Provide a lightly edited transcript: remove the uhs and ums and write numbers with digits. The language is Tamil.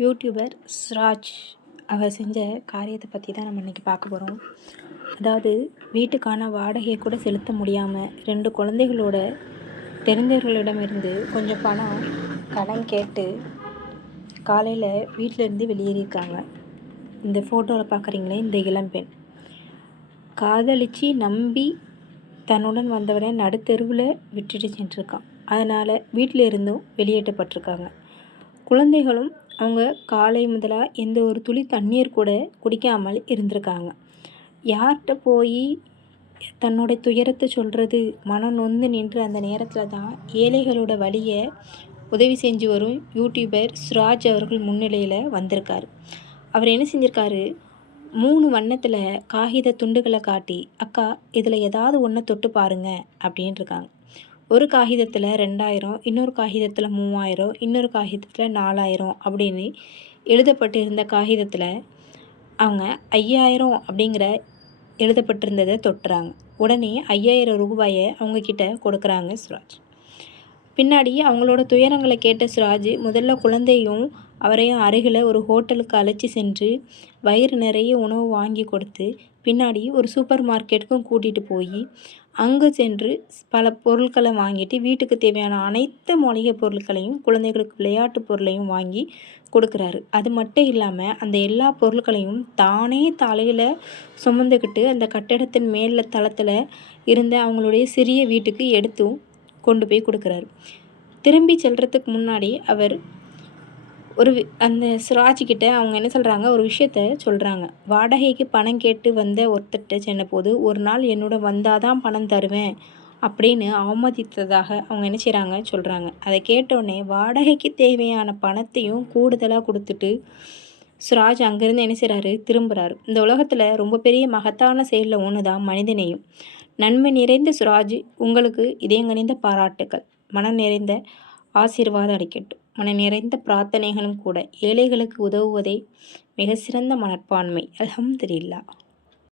யூடியூபர் ஸ்ராஜ் அவர் செஞ்ச காரியத்தை பற்றி தான் நம்ம இன்றைக்கி பார்க்க போகிறோம். அதாவது வீட்டுக்கான வாடகையை கூட செலுத்த முடியாமல் 2 குழந்தைகளோட தெரிந்தவர்களிடமிருந்து கொஞ்சம் பணம் கடன் கேட்டு காலையில் வீட்டிலேருந்து வெளியேறியிருக்காங்க. இந்த ஃபோட்டோவில் பார்க்குறீங்களே, இந்த இளம்பெண் காதலிச்சு நம்பி தன்னுடன் வந்தவரை நடுத்தெருவில் விட்டுட்டு சென்றிருக்கான். அதனால் வீட்டில் இருந்தும் வெளியேற்றப்பட்டிருக்காங்க. குழந்தைகளும் அவங்க காலை முதலாக எந்த ஒரு துளி தண்ணீர் கூட குடிக்காமல் இருந்திருக்காங்க. யார்கிட்ட போய் தன்னோட துயரத்தை சொல்கிறது? மனம் நொந்து நின்று அந்த நேரத்தில் தான் ஏழைகளோட வழியை உதவி செஞ்சு வரும் யூடியூபர் ஸ்ராஜ் அவர்கள் முன்னிலையில் வந்திருக்காரு. அவர் என்ன செஞ்சுருக்காரு, 3 வண்ணத்தில் காகித துண்டுகளை காட்டி, அக்கா இதில் ஏதாவது ஒன்று தொட்டு பாருங்க அப்படின்ட்டுருக்காங்க. ஒரு காகிதத்தில் 2000, இன்னொரு காகிதத்தில் 3000, இன்னொரு காகிதத்தில் 4000 அப்படின்னு எழுதப்பட்டிருந்த காகிதத்தில் அவங்க 5000 அப்படிங்கிற எழுதப்பட்டிருந்ததை தொட்டுறாங்க. உடனே 5000 ரூபாயை அவங்கக்கிட்ட கொடுக்குறாங்க ஸ்ராஜ். பின்னாடி அவங்களோட துயரங்களை கேட்ட ஸ்ராஜ் முதல்ல குழந்தையும் அவரையும் அருகில் ஒரு ஹோட்டலுக்கு அழைச்சி சென்று வயிறு நிறைய உணவு வாங்கி கொடுத்து, பின்னாடி ஒரு சூப்பர் மார்க்கெட்டுக்கும் கூட்டிகிட்டு போய் அங்கு சென்று பல பொருட்களை வாங்கிட்டு வீட்டுக்கு தேவையான அனைத்து மளிகை பொருட்களையும் குழந்தைகளுக்கு விளையாட்டு பொருளையும் வாங்கி கொடுக்குறாரு. அது மட்டும் இல்லாமல் அந்த எல்லா பொருட்களையும் தானே தலையில் சுமந்துக்கிட்டு அந்த கட்டடத்தின் மேல தளத்தில் இருந்த அவங்களுடைய சிறிய வீட்டுக்கு எடுத்தும் கொண்டு போய் கொடுக்குறாரு. திரும்பி செல்றதுக்கு முன்னாடி அவர் அந்த ஸ்ராஜ்கிட்ட அவங்க என்ன சொல்கிறாங்க, ஒரு விஷயத்த சொல்கிறாங்க. வாடகைக்கு பணம் கேட்டு வந்த ஒருத்தர்கிட்ட சென்னபோது, ஒரு நாள் என்னோட வந்தால் தான் பணம் தருவேன் அப்படின்னு அவமதித்ததாக அவங்க என்ன செய்கிறாங்க சொல்கிறாங்க. அதை கேட்டோடனே வாடகைக்கு தேவையான பணத்தையும் கூடுதலாக கொடுத்துட்டு ஸ்ராஜ் அங்கேருந்து என்ன செய்கிறாரு, திரும்புகிறாரு. இந்த உலகத்தில் ரொம்ப பெரிய மகத்தான செயலில் ஒன்று தான் மனிதநேயம். நன்மை நிறைந்த ஸ்ராஜ், உங்களுக்கு இதயங்கனிந்த பாராட்டுக்கள். மனம் நிறைந்த ஆசீர்வாதம் அளிக்கட்டும். மன நிறைந்த பிரார்த்தனைகளும் கூட. ஏழைகளுக்கு உதவுவதே மிக சிறந்த மனப்பான்மை. அல்ஹம்துலில்லாஹ்.